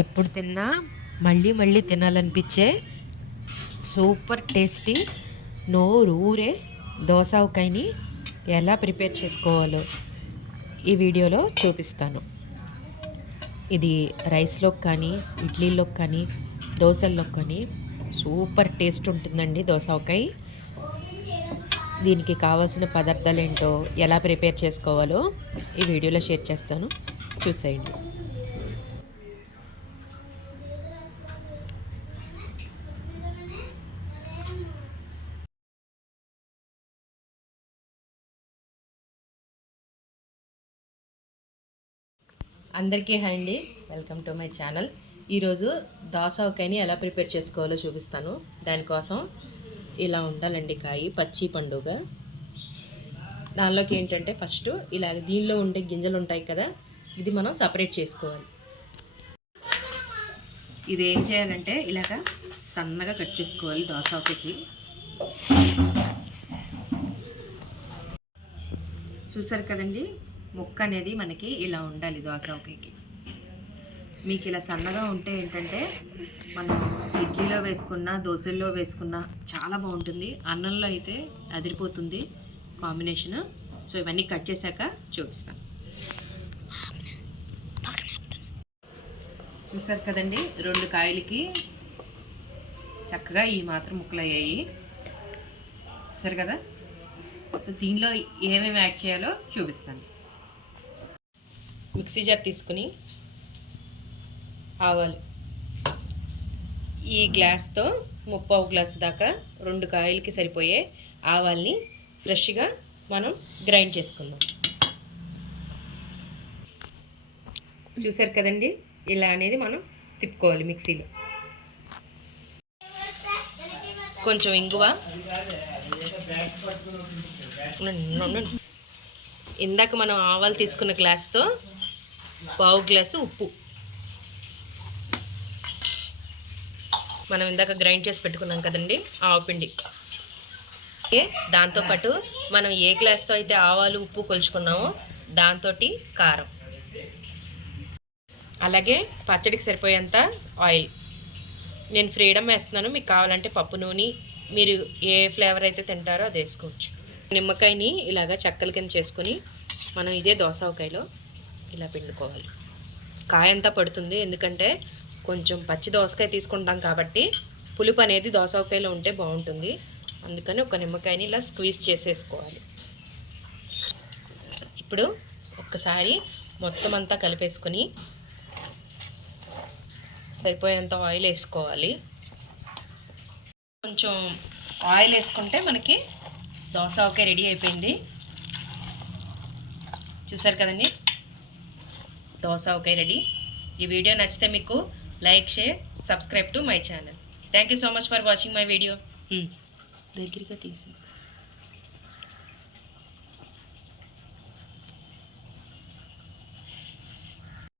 ఎప్పుడు తిన్నా మళ్ళీ మళ్ళీ తినాలనిపించే సూపర్ టేస్టీ నోరు ఊరే దోసావకాయని ఎలా ప్రిపేర్ చేసుకోవాలో ఈ వీడియోలో చూపిస్తాను. ఇది రైస్లోకి కానీ ఇడ్లీలోకి కానీ దోశల్లోకి కానీ సూపర్ టేస్ట్ ఉంటుందండి దోసకాయ. దీనికి కావాల్సిన పదార్థాలు ఏంటో ఎలా ప్రిపేర్ చేసుకోవాలో ఈ వీడియోలో షేర్ చేస్తాను. చూసేయండి. అందరికీ హాయ్ అండి. Welcome to my channel. ఈరోజు దోసకాయని ఎలా ప్రిపేర్ చేసుకోవాలో చూపిస్తాను. దానికోసం ఇలా ఉండాలండి కాయ పచ్చి పండుగ. దానిలోకి ఏంటంటే ఫస్ట్ ఇలా దీనిలో ఉండే గింజలు ఉంటాయి కదా ఇది మనం సపరేట్ చేసుకోవాలి. ఇది ఏం చేయాలంటే ఇలాగ సన్నగా కట్ చేసుకోవాలి దోసకాయకి. చూసారు కదండి? ముక్క అనేది మనకి ఇలా ఉండాలి దోసకాయకి. మీకు ఇలా సన్నగా ఉంటే ఏంటంటే మనం ఇడ్లీలో వేసుకున్న దోశల్లో వేసుకున్న చాలా బాగుంటుంది. అన్నంలో అయితే అదిరిపోతుంది కాంబినేషన్. సో ఇవన్నీ కట్ చేశాక చూపిస్తాం. చూసారు కదండి రెండు కాయలకి చక్కగా ఈ మాత్రం ముక్కలు అయ్యాయి. చూసారు కదా? సో దీనిలో ఏమేమి యాడ్ చేయాలో చూపిస్తాను. మిక్సీ జార్ తీసుకుని ఆవాలు. ఈ గ్లాస్తో ముప్పావు గ్లాస్ దాకా రెండు కాయలకి సరిపోయే ఆవాల్ని ఫ్రెష్గా మనం గ్రైండ్ చేసుకుందాం. చూసారు కదండి? ఇలా అనేది మనం తిప్పుకోవాలి మిక్సీలో. కొంచెం ఇంగువ. ఇందాక మనం ఆవాలు తీసుకున్న గ్లాస్తో పావు గ్లాసు ఉప్పు. మనం ఇందాక గ్రైండ్ చేసి పెట్టుకున్నాం కదండి ఆవపిండి దాంతోపాటు మనం ఏ గ్లాస్తో అయితే ఆవాలు ఉప్పు కొలుచుకున్నామో దాంతో కారం. అలాగే పచ్చడికి సరిపోయేంత ఆయిల్. నేను ఫ్రీడమ్ వేస్తున్నాను మీకు కావాలంటే పప్పు నూనె మీరు ఏ ఫ్లేవర్ అయితే తింటారో అది వేసుకోవచ్చు. నిమ్మకాయని ఇలాగా చెక్కల కింద చేసుకొని మనం ఇదే దోసకాయలో ఇలా పిండుకోవాలి. కాయ అంతా పడుతుంది. ఎందుకంటే కొంచెం పచ్చి దోసకాయ తీసుకుంటాం కాబట్టి పులుపు అనేది దోసకాయలో ఉంటే బాగుంటుంది. అందుకని ఒక నిమ్మకాయని ఇలా స్క్వీజ్ చేసేసుకోవాలి. ఇప్పుడు ఒక్కసారి మొత్తం అంతా కలిపేసుకొని సరిపోయేంత ఆయిల్ వేసుకోవాలి. కొంచెం ఆయిల్ వేసుకుంటే మనకి దోశ ఒకే రెడీ అయిపోయింది. చూసారు కదండి? దోశ ఒకే రెడీ ఈ వీడియో నచ్చితే మీకు like share subscribe to my channel thank you so much for watching my video దగ్గరగా తీసి